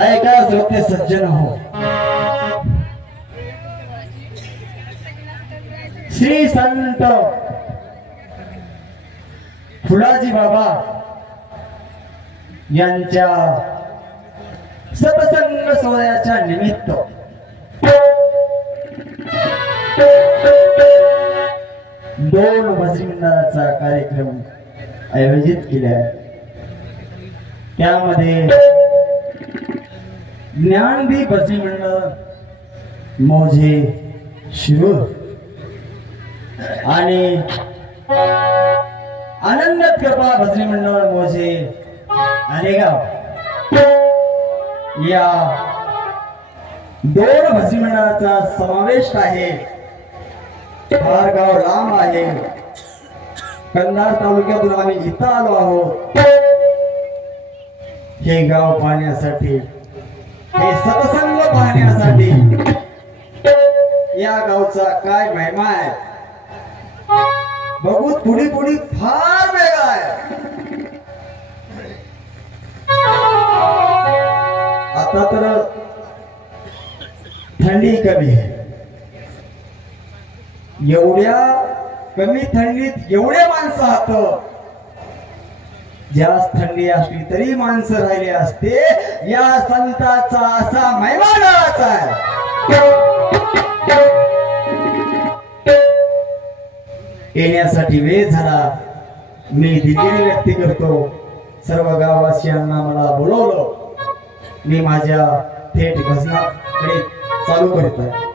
ऐका श्रोते सज्जन हो श्री संत फुलाजी बाबा यांच्या सत्संग सोहळ्याच्या निमित्त. दोन भजनी कार्यक्रम आयोजित केला त्यामध्ये ज्ञान भी भजनी मंडळ मोझे शिव आणि आनंद कृपा भजनी मंडळ मोझे आलेगाव या दोन भजनी मंडळाचा समावेश आहे. फार गाव लांब आहे. कंधार तालुक्यातून आम्ही इथं आलो आहोत. हे गाव पाहण्यासाठी हे सत्संग पाहण्यासाठी या गावचा काय महिमा आहे? बघू पुढी पुढी फार वेगळा आहे. आता तर थंडी कमी आहे. एवढ्या कमी थंडीत एवढे माणसं आहात. जास्त थंडी असली तरी माणसं राहिले असते या संताचा असा महिमा आहे. येण्यासाठी वेळ झाला. मी दिलेली व्यक्ती करतो. सर्व गाववासियांना मला बोलवलं. मी माझ्या थेट भजनाकडे चालू करत आहे.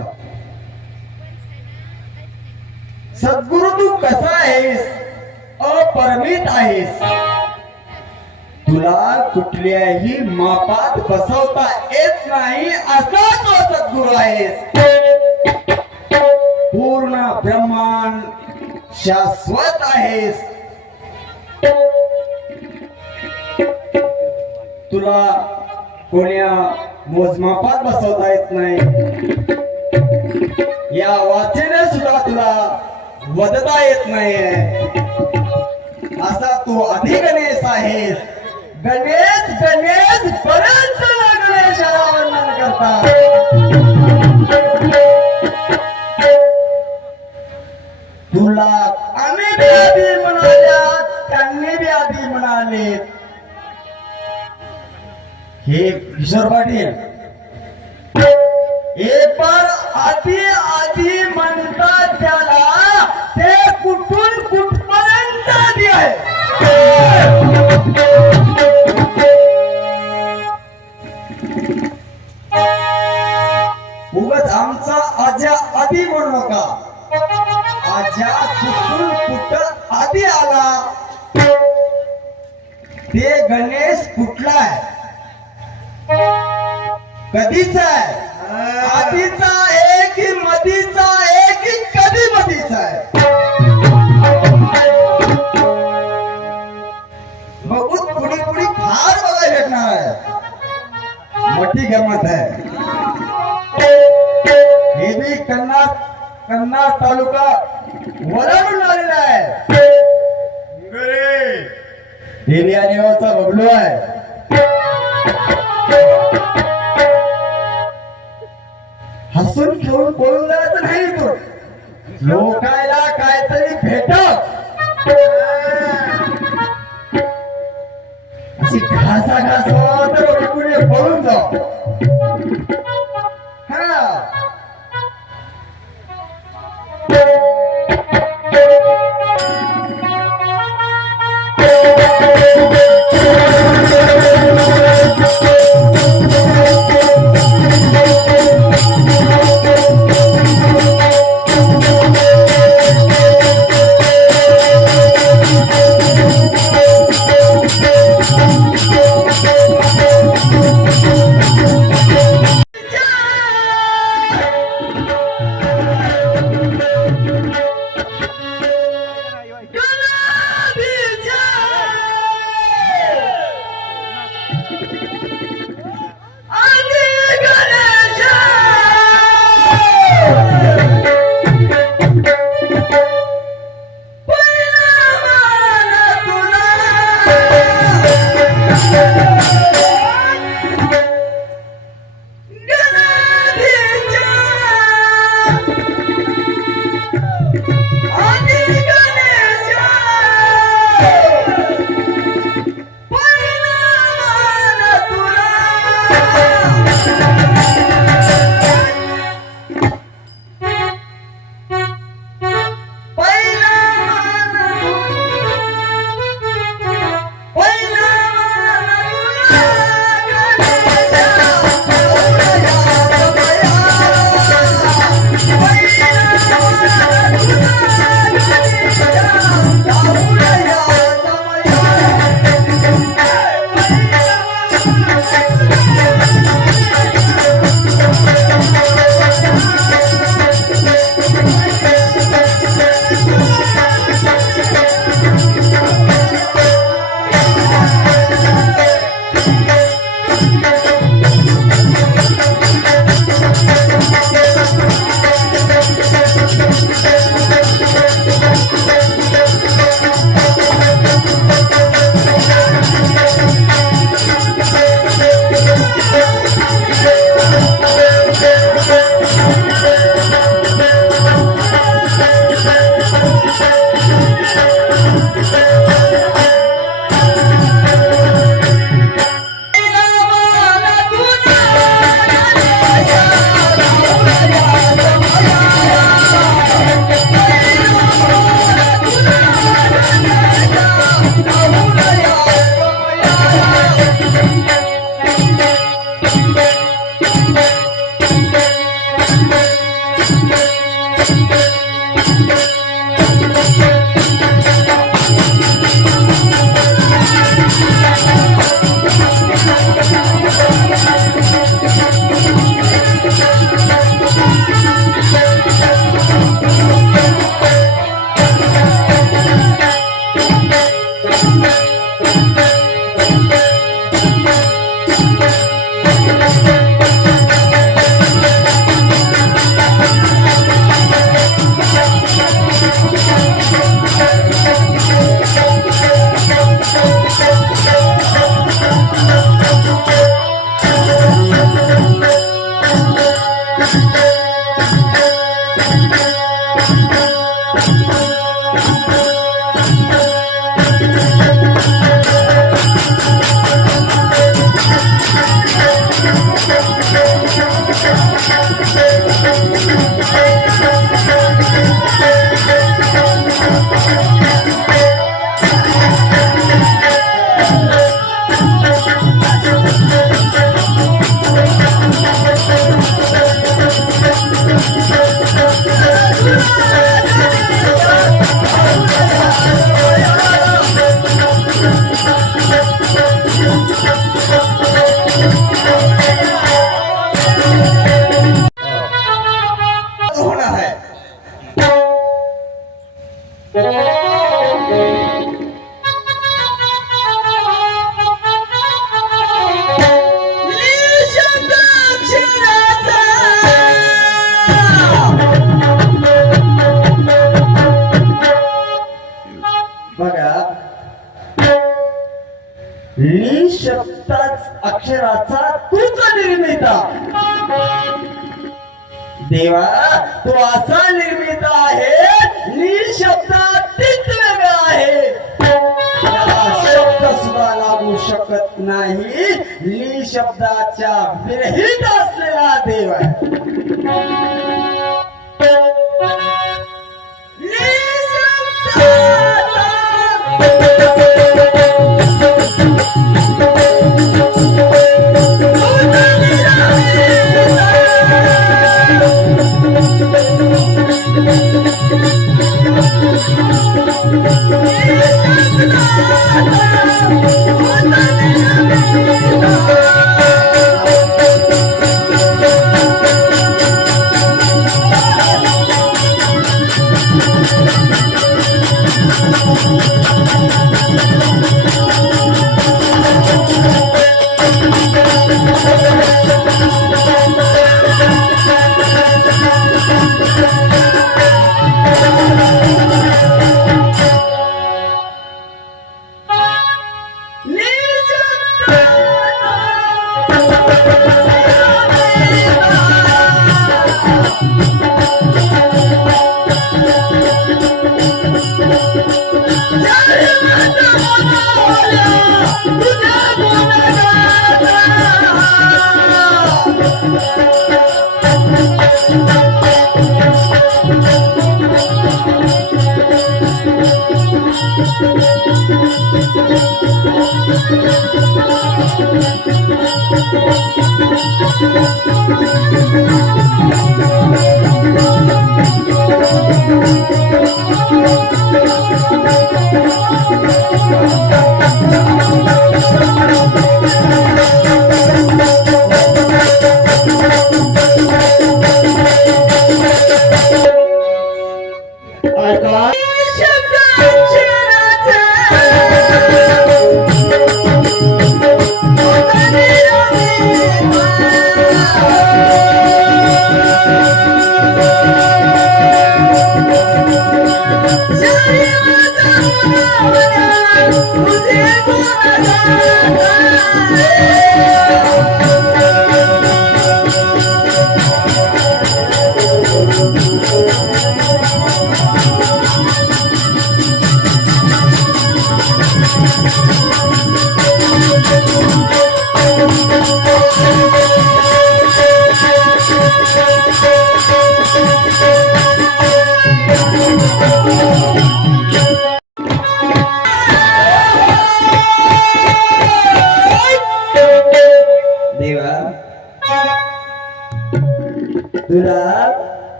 अनादि सद्गुरु तू कसा आहेस? अपरमित आहेस. तुला कुठल्याही मापात बसवता येत नाही असा तो सद्गुरु आहेस. पूर्ण ब्रह्मांड शाश्वत आहेस. तुला कोण्या मोजमापात बसवता येत नाही. या वाचेने सुद्धा तुला वदता येत नाहीये. असा तू आधी गणेश आहेस. गणेश गणेश बरेच गणेशाला वर्णन करता. तुला आम्ही बी आधी म्हणाल्या त्यांनी बी आधी म्हणाले. हे किशोर पाटील आधी आधी म्हणतात त्याला ते कुठून कुठपर्यंत आधी आहे? आमचा आज्या आधी म्हणू नका. आज्या कुठून कुठं आधी आला? ते गणेश कुठला आहे कधीचा आहे? आधीचा की मधीचा आहे की कधी मधीचा आहे? बघून पुढे पुढे फार बघायला भेटणार आहे. मोठी गमत आहे. हे बी कन्नाड कन्नाड तालुका वरण झालेला आहे. हे बी बबलू आहे. हसून खेळून बोलून जायचं नाही तो लोकायला काहीतरी भेट अशी घासा घास हो तर पुढे पळून जाऊ. हा.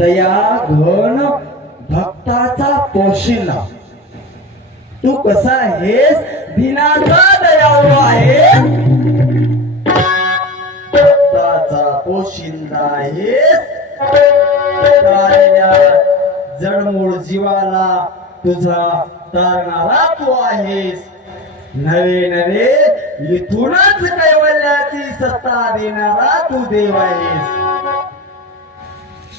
दया घन भक्ताचा पोशिला तू कसा आहेस? दिनाचा दयाळू आहेस. भक्ताचा पोशिंदा आहेस. जडमूळ जीवाला तुझा तारणारा तू आहेस. नवे नवे इथूनच कैवल्याची सत्ता देणारा तू देव आहेस.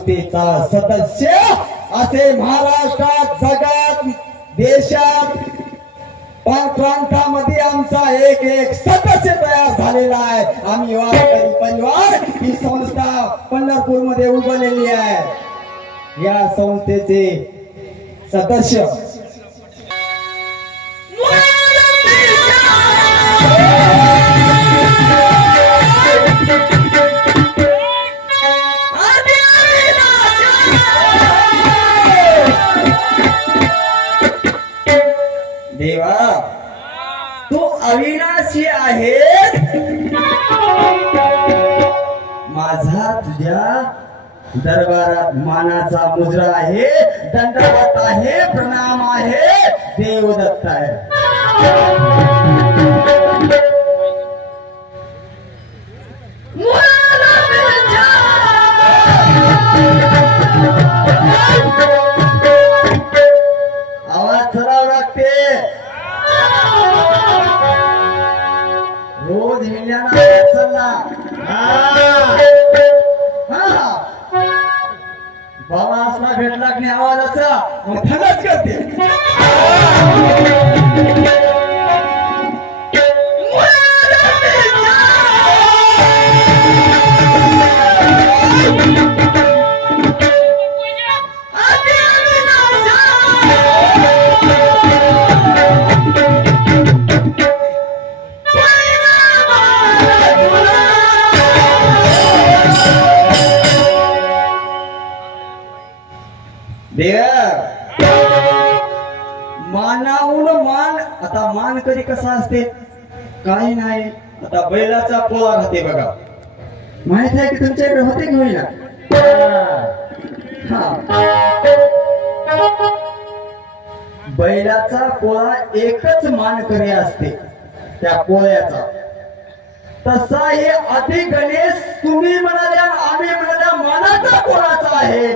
संस्थेचा सदस्य असे महाराष्ट्रात जगात देशात प्रांतामध्ये आमचा एक एक सदस्य तयार झालेला आहे. आम्ही वारकरी परिवार ही संस्था पंढरपूरमध्ये उभारलेली आहे. या संस्थेचे सदस्य देवा. तू अविनाशी आहेस माझा तुझ्या दरबारात मानाचा मुजरा आहे. दंडवत आहे प्रणाम आहे. देवदत्त आहे. तुमच्याकडे होईना बैलाचा पोळा एकच मानकरी असते त्या पोळ्याचा. तसा हे अति गणेश तुम्ही म्हणाल्या आम्ही म्हणाल्या मानाचा कोणाचा आहे.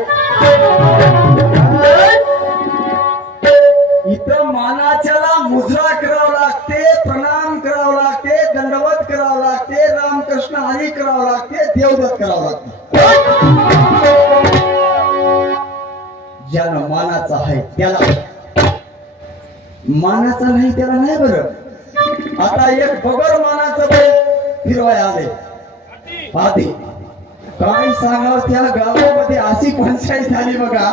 इथं मानाच्याला मुजरा करावं लागते प्रणाम करावं लागते दंडवत करावं लागते रामकृष्ण हरी करावं लागते देवदत्त करावं लागते. ज्यानं मानाचा आहे त्याला. मानाचा नाही त्याला नाही बरं. आता एक बगर मानाचं बैल फिरवाय आले. आधी काय सांगाव त्या गावामध्ये अशी पंचायत झाली बघा.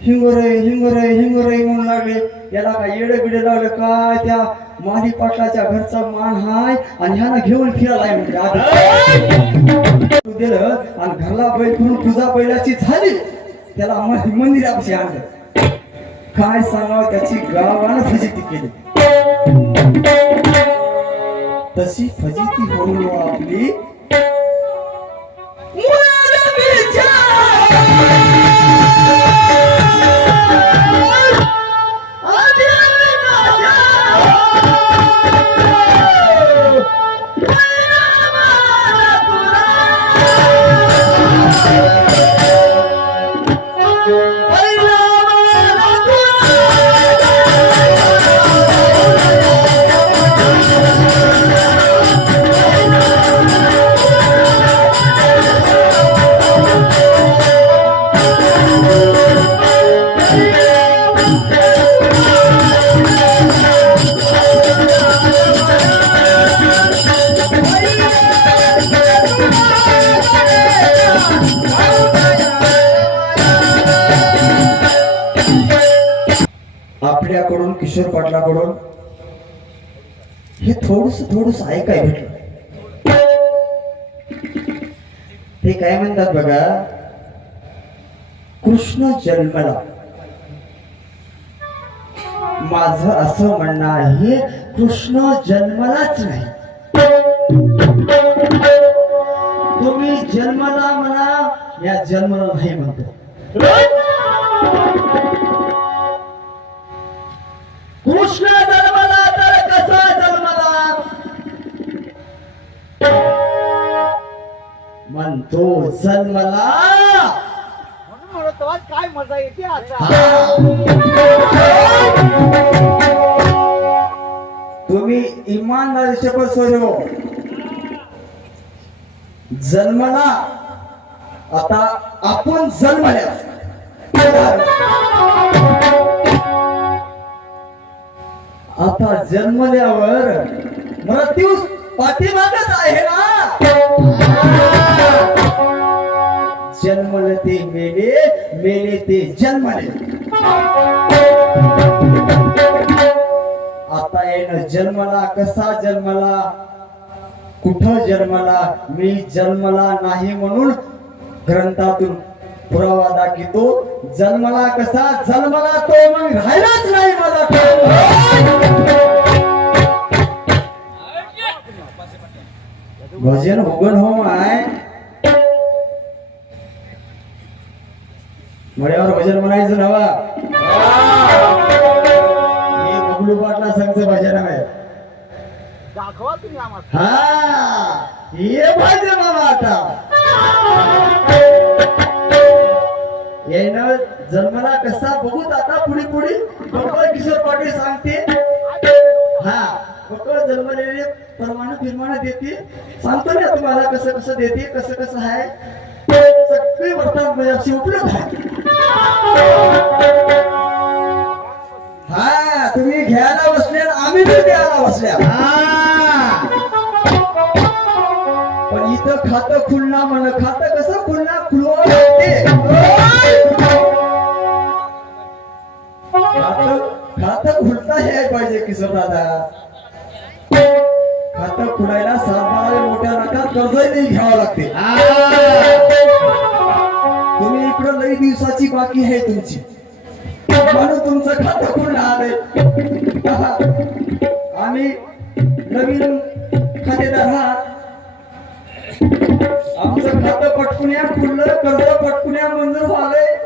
हिंगोरे हिंगोरे हिंगोरे म्हणून लागले. याला काय येडे बिडे लागले काय त्या माली पाटलाच्या घरचा मान हाय आणि ह्याला घेऊन फिरायला म्हणजे आधी. तू दिलं आणि घरला बैल करून तुझा बैलाची झाली. त्याला म- मंदिरापाशी आणलं. काय सांगावं त्याची गावानं फजिती केली. तशी फजिती होऊन आपली थोडस थोडस ऐकाय भेटलं. ते काय म्हणतात बघा? कृष्ण जन्मला. माझ असं म्हणणं आहे कृष्ण जन्मलाच नाही. तुम्ही जन्मला म्हणा या जन्मला नाही म्हणतो. कृष्ण म्हणतो जन्मला म्हणून म्हणतो आज काय मजा येते आता. तुम्ही इमानदारी शपथ सोडो जन्मला आता आपण जन्मल्या आता जन्मल्यावर मृत्यू पाठीमागच आहे ना. जन्मले ते मेले मेले ते जन्मले. आता येणं जन्मला कसा जन्मला? कुठं जन्मला? मी जन्मला नाही म्हणून ग्रंथातून पुरावा दाखवतो जन्मला कसा जन्मला तो मग राहिलाच नाही माझा भजन उगन हो माय. मळ्यावर भजन म्हणायचं नवा हे बबलू पाटला संघचं भजन आहे. दाखवा तुम्ही आम्हाला. हा ये भजन बाबा आता. येणं जन्मला कसा बघूत आता पुढे पुढे? किशोर पाटील सांगते. हा बरोबर जन्मलेले प्रमाण फिरमाण देते. सांगतो ना तुम्हाला कसं कसं देते कसं कसं आहे. सगळे वर्तमान म्हणजे उपलब्ध आहे. हा तुम्ही घ्यायला बसले आम्ही बी द्यायला बसल्या. पण इथं खातं खुलना म्हण खातं कसं खुलना खुलवा लागते खातं खातं खुलता हे पाहिजे किशोर दादा. खातं खुलायला सातबारा मोठ्या रकात कर्जही नाही घ्यावं लागते. दिवसाची बाकी आहे तुमची. म्हणून तुमचं खातं पूर्ण आलंय. आम्ही नवीन खातेदार आहात. आमचं खातं पटकुन्या खुललं कर्ज पटकुन्या मंजूर झालंय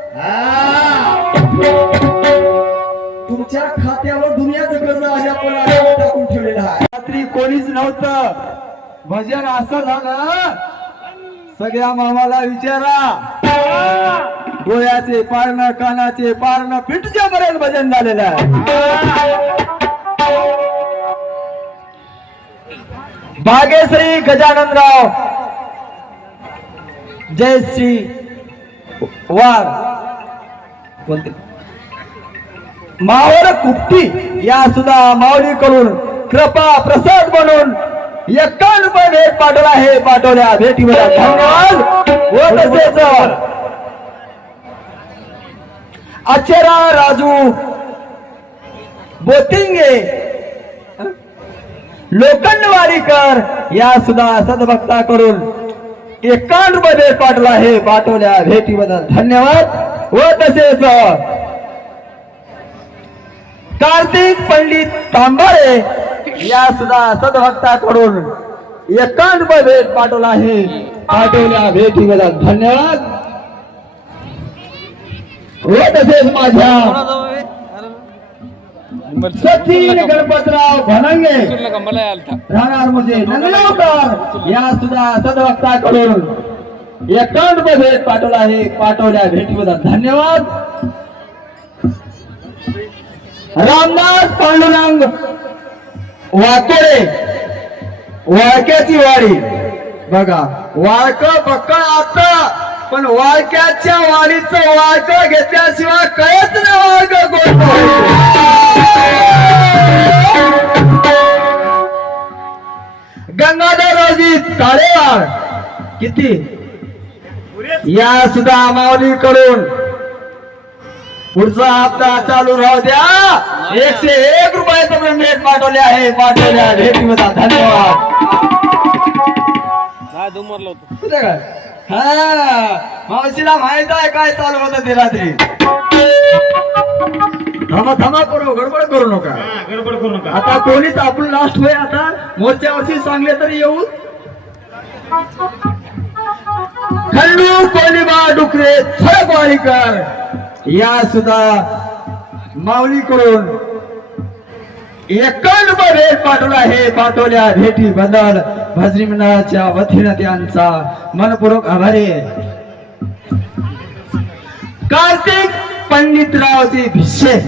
तुमच्या खात्यावर दुनियाचं कर्ज आज आपण आल्यावर टाकून ठेवलेलं आहे. रात्री कोणीच नव्हतं. भजन असं झालं. सगळ्या मामाला विचारा. डोळ्याचे पारणं कानाचे पारणं पिठच्या पर्यंत भजन झालेलं आहे. बागेश्री गजाननराव जयश्री वार बोलते मावळ कुपटी या सुद्धा माऊलीकडून कृपा प्रसाद म्हणून एकावन्न रुपये भेट पाठवला आहे. पाठवल्या भेटीवर धन्यवाद. व तसेच अचरा राजू बोतिंगे लोखंडवाडीकर या सुद्धा सदभक्ताकडून एकावन्न रुपये पाठला हे आहे पाठवल्या भेटीबद्दल. धन्यवाद. व तसेच कार्तिक पंडित तांबारे या सुद्धा सदभक्ताकडून एकावन्न रुपये भेट पाठवला आहे पाठवल्या भेटीबद्दल. धन्यवाद. व तसेच माझ्या सचिन गणपतराव भनंगे. राहणार म्हणजे नंदगावकर या सुद्धा सदभक्ताकडून. एकाउंटमध्ये पाठवला आहे. पाठवल्या भेटीबद्दल धन्यवाद. रामदास पांडुरंग वाकोडे. वाळक्याची वाडी. बघा वाळक बक्का आता पण वाळक्याच्या वाडीचं वाळक घेतल्याशिवाय कळत ना वाळक गंगाधररावजी काळेवाड किती? या सुद्धा माऊली कडून पुढचा हप्ता चालू राहू द्या. एकशे एक रुपयाचं पेमेंट पाठवले आहे. पाठवल्या भेटीमध्ये धन्यवाद. काय मावशीला माहीत आहे काय चालू होतं ते. रात्री थांबा थांबा करू गडबड करू नका. गडबड करू नका. आता कोणीच आपण लास्ट होय आता. मोठच्या वर्षी सांगले तरी येऊ. खंडू कोलिबा डुकरे थळकवाडीकर या सुद्धा माऊलीकडून रुपये भेट पाठवला आहे पाठवल्या भेटी बदल. भजरी मंडळाच्या वतीनं त्यांचा मनपूर्वक आभारी आहे. कार्तिक पंडितरावजी भिशे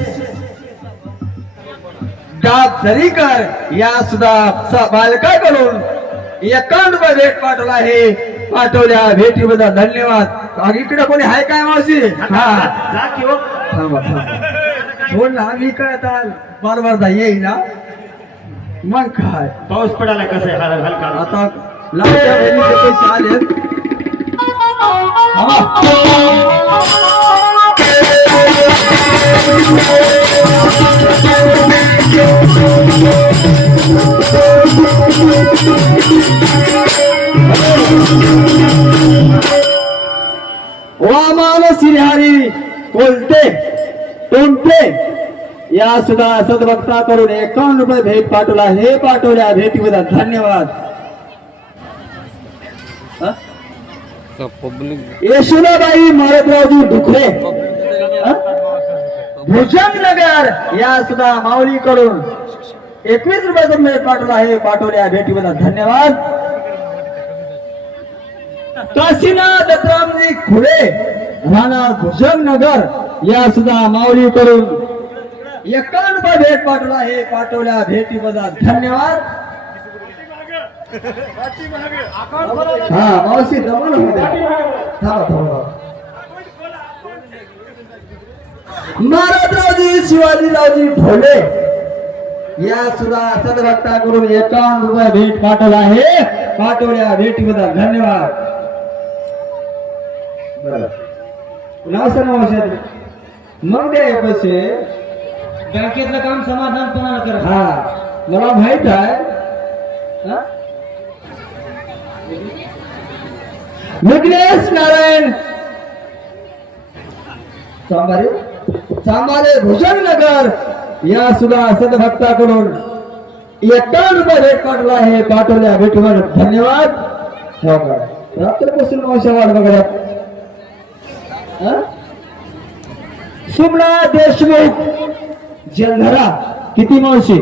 डाब दरीकर या सुद्धा बालकाकडून रुपये भेट पाठवला आहे. पाठवल्या भेटीबद्दल धन्यवाद. इकडे कोणी आहे काय मावशी? हा. हो. थांबा थांबा. सोड ना मी काय आता बार बार येईल ना मग काय? पाऊस पडायला कसं आहे? हलका. आता लावच्या बहिणीचे पैसे आले वामान श्रीहरी कोलते. टोमते या सुद्धा सद्भक्ताकडून एकावन्न रुपये भेट पाठवला. हे पाठवल्या भेटीबद्दल धन्यवाद. हा? यशोदाबाई मारतरावजी डुकरे भुजंगनगर या सुद्धा माऊली करून एकवीस रुपयाचा भेट पाठवला. हे पाठवल्या भेटीबद्दल धन्यवाद. काशीनाथ दत्तरामजी खुळे राहणार भुजंगनगर या सुद्धा माऊली करून एकांत भेट पाठवला हे पाठवल्या भेटीबद्दल धन्यवाद. हा मावशी दमन महाराजरावजी शिवाजीरावजी ढोले या सुद्धा सदभक्ताकडून एकावन्न रुपये भेट पाठवला आहे. पाठवल्या भेटीबद्दल धन्यवाद. मग द्या हे पैसे. बँकेतलं काम समाधानपणानं करा? हा. मला माहीत आहे. हा? विघ्नेश नारायण. सांबारे सांबारे भुजंगनगर. या सुद्धा सदभक्ताकडून एकावन्न रुपये भेट पाठवला आहे. पाठवल्या भेटीवर धन्यवाद. हो का? रात्रपासून मावशा वाट बघत सुमला देशमुख जंधरा किती मावशी?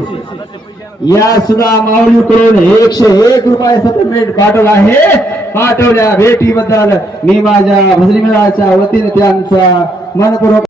या सुद्धा माऊलीकडून एकशे एक रुपये सतत पाठवला आहे. पाठवल्या भेटीबद्दल मी माझ्या भजनी मिळाच्या वतीने त्यांचा मनपूर्वक